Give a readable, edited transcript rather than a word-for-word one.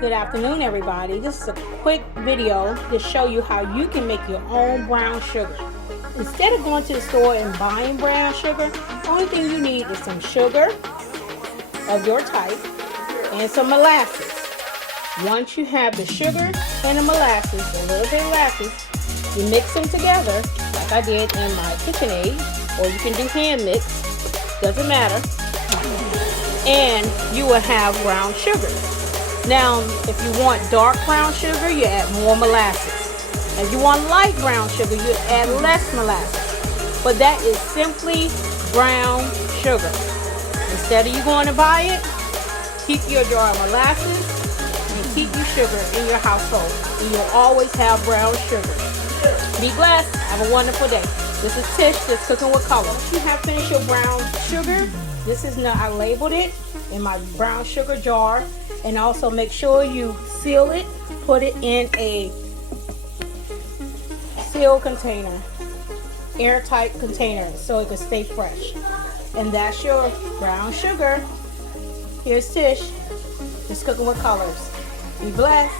Good afternoon, everybody. This is a quick video to show you how you can make your own brown sugar. Instead of going to the store and buying brown sugar, the only thing you need is some sugar of your type and some molasses. Once you have the sugar and the molasses, a little bit of molasses, you mix them together like I did in my KitchenAid, or you can do hand mix, doesn't matter, and you will have brown sugar. Now, if you want dark brown sugar, you add more molasses. If you want light brown sugar, you add less molasses. But that is simply brown sugar. Instead of you going to buy it, keep your jar of molasses and keep your sugar in your household. And you'll always have brown sugar. Be blessed. Have a wonderful day. This is Tish, that's Cooking with Color. Once you have finished your brown sugar, this is I labeled it in my brown sugar jar. And also make sure you seal it, put it in a sealed container, airtight container, so it can stay fresh. And that's your brown sugar. Here's Tish, just Cooking with Colors. Be blessed.